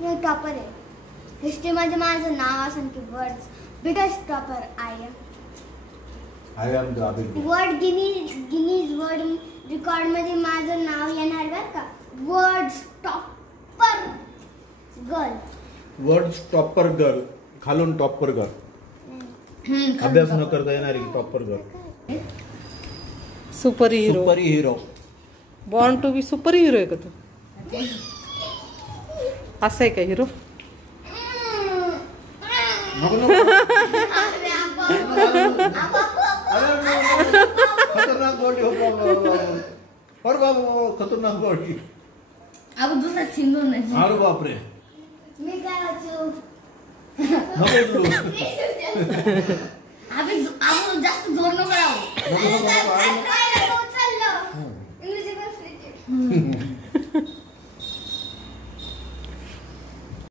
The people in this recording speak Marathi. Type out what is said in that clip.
मी टॉपर आहे. हिस्ट्रीमध्ये माझं नाव असेल की world's biggest topper I am the big world Guinness world record मध्ये माझं नाव येणार बरं का. World's topper girl. World's topper girl खालून टॉपर गर्ल अभ्यास न करता येणारी topper girl. Super hero. Super hero. Born to be super hero आहे का तू? असं आहे का हिरो? नको नको. खतरनाक बॉडी हो बाबा खतरनाक बॉडी. अब दूसरा सिंधू नाही. अरे बापरे. मी काय वाचू. नको अभी जास्त जोर नको लावू. नको नको.